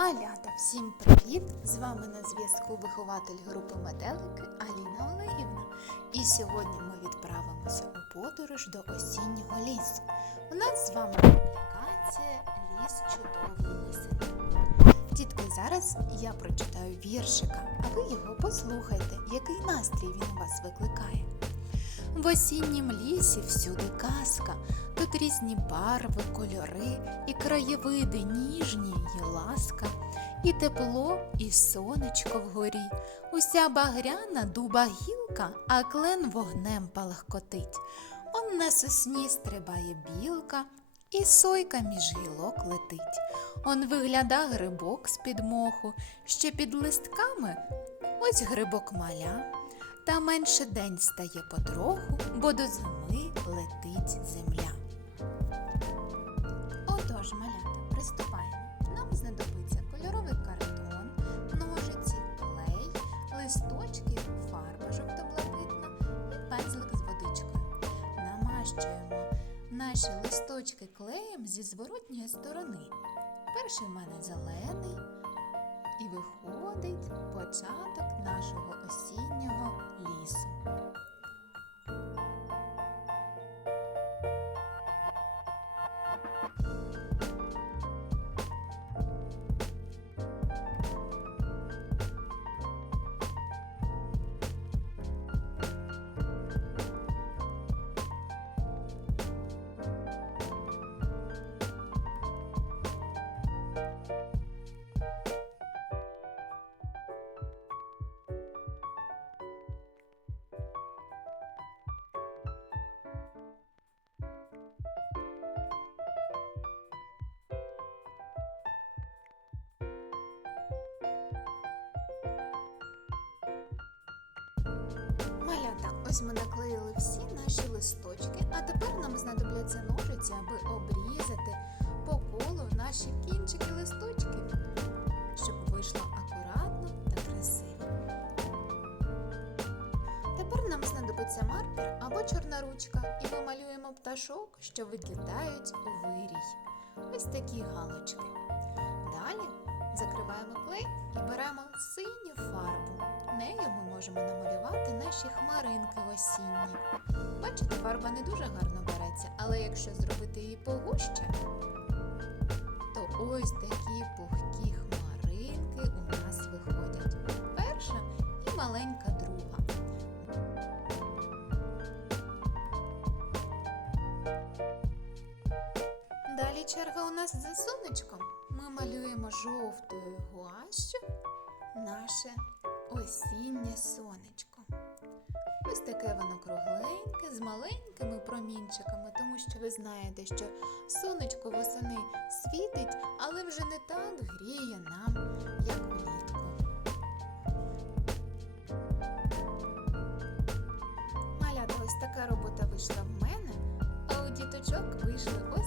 Малята, всім привіт! З вами на зв'язку вихователь групи метелики Аліна Олегівна. І сьогодні ми відправимося у подорож до осіннього лісу. У нас з вами аплікація Ліс чудовий лисини. Дітки, зараз я прочитаю віршика, а ви його послухайте, який настрій він у вас викликає. В осіннім лісі всюди казка, тут різні барви, кольори, і краєвиди ніжні й ласка, і тепло, і сонечко вгорі, уся багряна дуба гілка, а клен вогнем палахкотить. Он на сосні стрибає білка, і сойка між гілок летить. Он вигляда грибок з-під моху, ще під листками ось грибок маля. Та менше день стає потроху, бо до зими летить земля. Отож, малята, приступаємо. Нам знадобиться кольоровий картон, ножиці, клей, листочки, фарба жовто-блакитна і пензлик з водичкою. Намащуємо наші листочки клеєм зі зворотньої сторони. Перший в мене зелений. І виходить початок нашого осіннього ось ми наклеїли всі наші листочки, а тепер нам знадобляться ножиці, аби обрізати по колу наші кінчики листочків, щоб вийшло акуратно та красиво. Тепер нам знадобиться маркер або чорна ручка, і ми малюємо пташок, що відлітають у вирій. Ось такі галочки. Далі закриваємо клей і беремо синю можемо намалювати наші хмаринки осінні. Бачите, фарба не дуже гарно береться, але якщо зробити її погуще, то ось такі пухкі хмаринки у нас виходять. Перша і маленька друга. Далі черга у нас за сонечком. Ми малюємо жовтою гуашю наше осіннє сонечко. Ось таке воно кругленьке, з маленькими промінчиками, тому що ви знаєте, що сонечко восени світить, але вже не так гріє нам, як влітку. Малята ось така робота вийшла в мене, а у діточок вийшли ось.